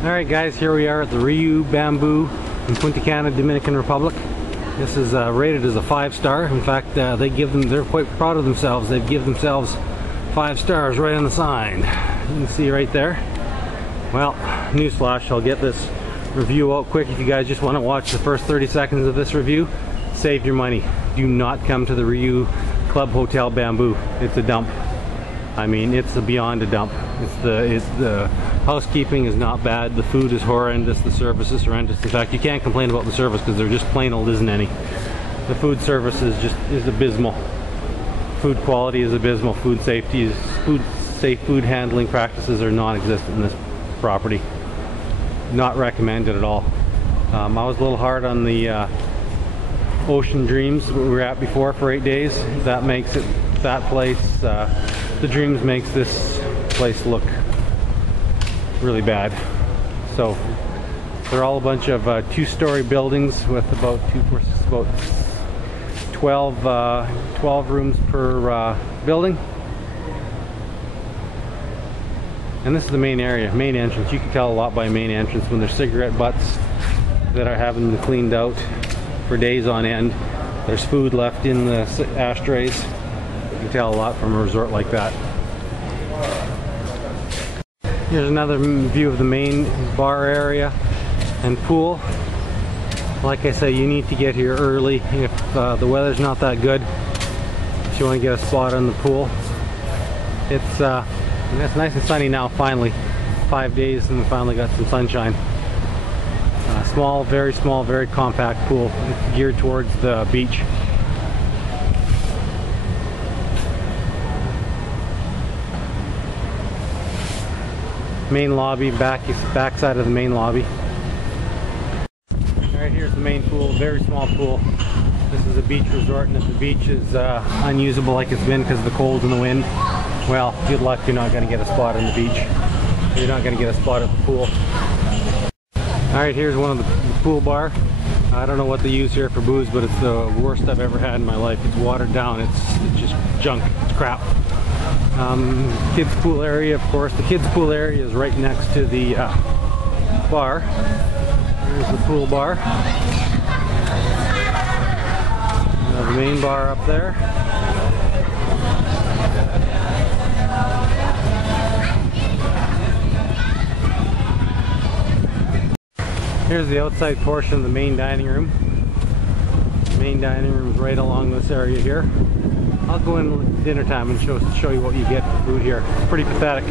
Alright guys, here we are at the RIU BAMBU in Punta Cana, Dominican Republic. This is rated as a 5-star. In fact, they're quite proud of themselves. They've given themselves 5 stars right on the sign. You can see right there. Well, newsflash, I'll get this review out quick. If you guys just want to watch the first 30 seconds of this review, save your money. Do not come to the RIU Club Hotel Bamboo. It's a dump. I mean, it's beyond a dump. The housekeeping is not bad. The food is horrendous. The service is horrendous. In fact, you can't complain about the service because there just plain old isn't any. The food service is abysmal. Food quality is abysmal. Food safety safe food handling practices are non-existent in this property. Not recommended at all. I was a little hard on the Ocean Dreams we were at before for 8 days. That makes it that place. The Dreams makes this place look really bad. So they're all a bunch of 2-story buildings with about 12 rooms per building. And this is the main area, main entrance. You can tell a lot by main entrance when there's cigarette butts that are having them cleaned out for days on end. There's food left in the ashtrays. You can tell a lot from a resort like that. Here's another view of the main bar area and pool. Like I say, you need to get here early if the weather's not that good. If you want to get a spot on the pool. It's nice and sunny now, finally. 5 days and we finally got some sunshine. Small, very compact pool. It's geared towards the beach. Main lobby, back side of the main lobby. Alright, here's the main pool, very small pool. This is a beach resort, and if the beach is unusable like it's been because of the cold and the wind, well, good luck, you're not going to get a spot on the beach. You're not going to get a spot at the pool. Alright, here's one of the pool bar. I don't know what they use here for booze, but it's the worst I've ever had in my life. It's watered down, it's just junk, it's crap. Kids pool area, of course. The kids pool area is right next to the bar. Here's the pool bar. The main bar up there. Here's the outside portion of the main dining room. The main dining room is right along this area here. I'll go in dinner time and show you what you get for food here. It's pretty pathetic.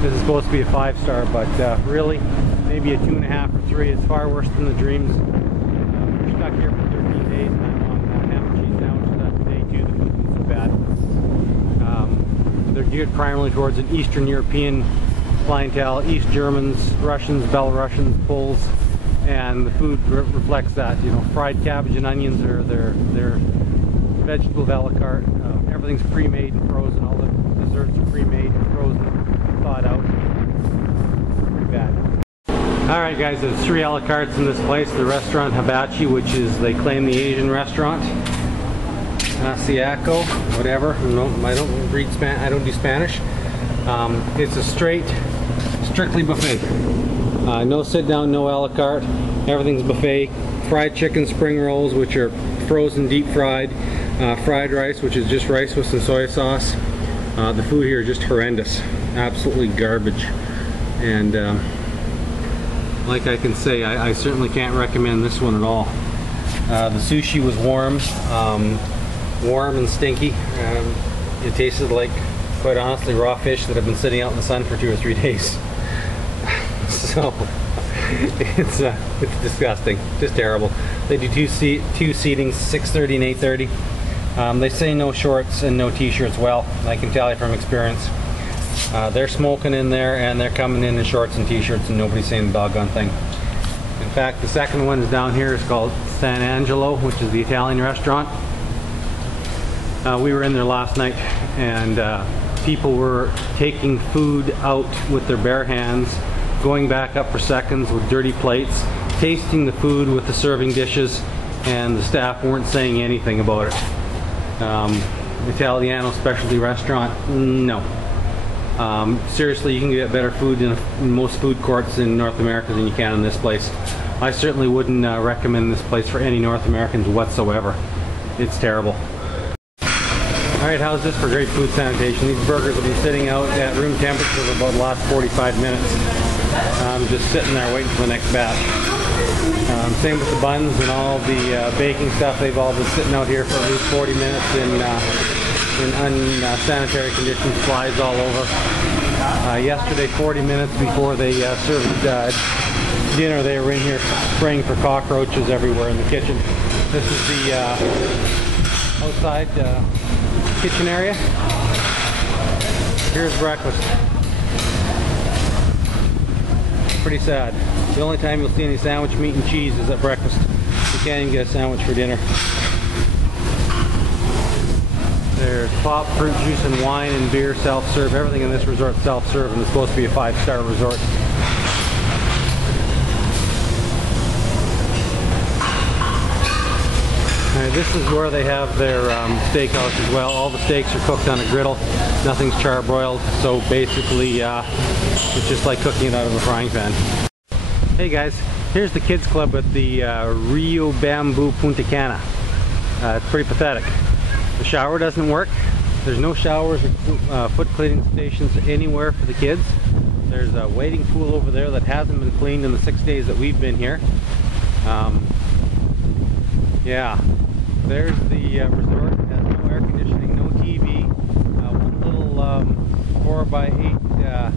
This is supposed to be a 5-star, but really, maybe a 2.5 or 3. It's far worse than the Dreams. We're stuck here for 13 days, and I'm on ham and cheese sandwiches after day 2. The food isn't so bad. They're geared primarily towards an Eastern European clientele, East Germans, Russians, Belarusians, Poles, and the food reflects that. You know, fried cabbage and onions are their vegetables a la carte. Everything's pre-made and frozen. All the desserts are pre-made and frozen, thawed out. Pretty bad. Alright guys, there's 3 a la cartes in this place. The restaurant Hibachi, which is, they claim, the Asian restaurant. Asiaco, whatever. No, I don't read Spanish. I don't do Spanish. It's a strictly buffet. No sit down, no a la carte. Everything's buffet. Fried chicken spring rolls, which are frozen, deep fried. Fried rice, which is just rice with some soy sauce. The food here is just horrendous. Absolutely garbage. And like I can say, I certainly can't recommend this one at all. The sushi was warm and stinky. It tasted like, quite honestly, raw fish that have been sitting out in the sun for 2 or 3 days. So it's disgusting, just terrible. They do two seatings, 6:30 and 8:30. They say no shorts and no t-shirts. Well, I can tell you from experience, they're smoking in there and they're coming in shorts and t-shirts and nobody's saying the doggone thing. In fact, the second one is down here. It's called San Angelo, which is the Italian restaurant. We were in there last night, and people were taking food out with their bare hands, going back up for seconds with dirty plates, tasting the food with the serving dishes, and the staff weren't saying anything about it. Italiano specialty restaurant, no. Seriously, you can get better food in most food courts in North America than you can in this place. I certainly wouldn't recommend this place for any North Americans whatsoever. It's terrible. Alright, how's this for great food sanitation? These burgers will be sitting out at room temperature for about the last 45 minutes. Just sitting there waiting for the next batch. Same with the buns and all the baking stuff. They've all been sitting out here for at least 40 minutes in unsanitary conditions, flies all over. Yesterday, 40 minutes before they served dinner, they were in here spraying for cockroaches everywhere in the kitchen. This is the outside kitchen area. Here's breakfast. Pretty sad. The only time you'll see any sandwich meat and cheese is at breakfast. You can't even get a sandwich for dinner. There's pop, fruit juice and wine and beer, self-serve. Everything in this resort self-serve, and it's supposed to be a 5-star resort. This is where they have their steakhouse as well. All the steaks are cooked on a griddle. Nothing's charbroiled, so basically it's just like cooking it out of a frying pan. Hey guys, here's the kids club at the RIU BAMBU Punta Cana. It's pretty pathetic. The shower doesn't work. There's no showers or foot cleaning stations anywhere for the kids. There's a waiting pool over there that hasn't been cleaned in the 6 days that we've been here. Yeah, there's the resort. It has no air conditioning, no TV, one little 4x8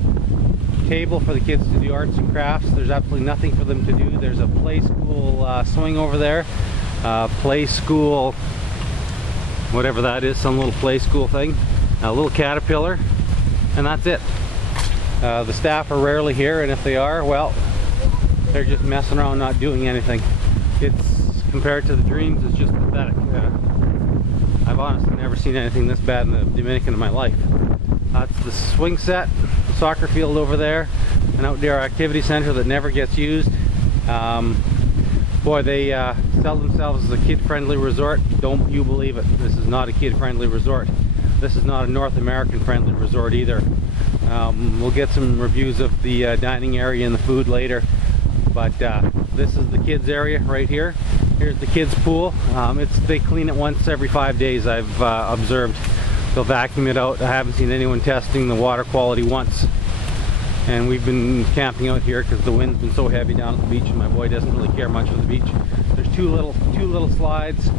table for the kids to do arts and crafts. There's absolutely nothing for them to do. There's a play school swing over there, play school, whatever that is, some little play school thing, a little caterpillar, and that's it. The staff are rarely here, and if they are, well, they're just messing around not doing anything. It's compared to the dreams, it's just pathetic. I've honestly never seen anything this bad in the Dominican in my life. That's the swing set, the soccer field over there, an outdoor activity center that never gets used. Boy, they sell themselves as a kid-friendly resort. Don't you believe it. This is not a kid-friendly resort. This is not a North American-friendly resort either. We'll get some reviews of the dining area and the food later. But this is the kids area right here. Here's the kids pool. They clean it once every 5 days, I've observed. They'll vacuum it out. I haven't seen anyone testing the water quality once. And we've been camping out here because the wind's been so heavy down at the beach, and my boy doesn't really care much for the beach. There's two little slides,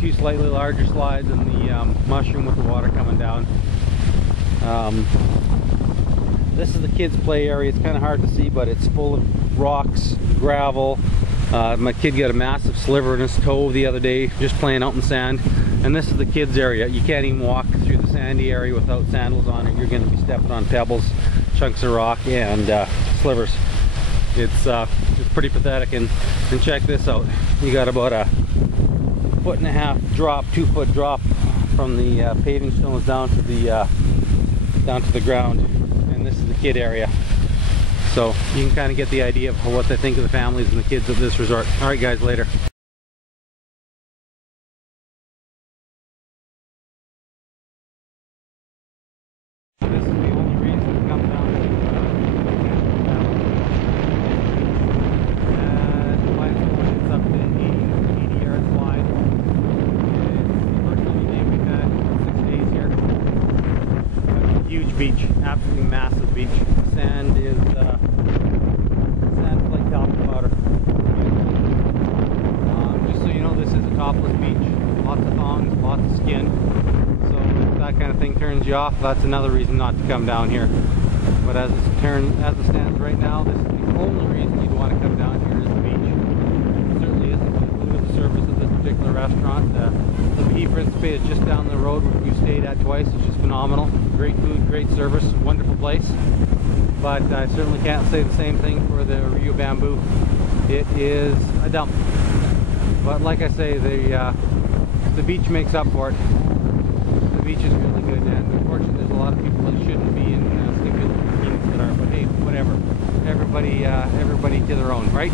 two slightly larger slides, and the mushroom with the water coming down. This is the kids' play area. It's kind of hard to see, but it's full of rocks, gravel. My kid got a massive sliver in his toe the other day just playing out in sand. And this is the kids' area. You can't even walk through the sandy area without sandals on, and you're going to be stepping on pebbles, chunks of rock, and slivers. It's pretty pathetic. And check this out. You got about a 1.5 drop, 2 foot drop from the paving stones down to the ground. And this is the kid area. So you can kind of get the idea of what they think of the families and the kids of this resort. All right, guys, later. This is the only reason to come down to it's up to 80 yards wide. It's the first sunny day we've had in 6 days here. Huge beach, absolutely massive beach. Sand is sand's like talcum powder. Just so you know, this is a topless beach. Lots of thongs, lots of skin. So if that kind of thing turns you off, that's another reason not to come down here. But as it stands right now, this is the only reason you'd want to come down here is the beach. It certainly isn't to do with the service of this particular restaurant. The Bahi Principe is just down the road, where we've stayed at twice. It's just phenomenal. Great food, great service, wonderful place. But I certainly can't say the same thing for the RIU Bamboo. It is a dump. But like I say, the beach makes up for it. The beach is really good, and unfortunately there's a lot of people that shouldn't be in sleeping that are, but hey, whatever. Everybody to their own, right?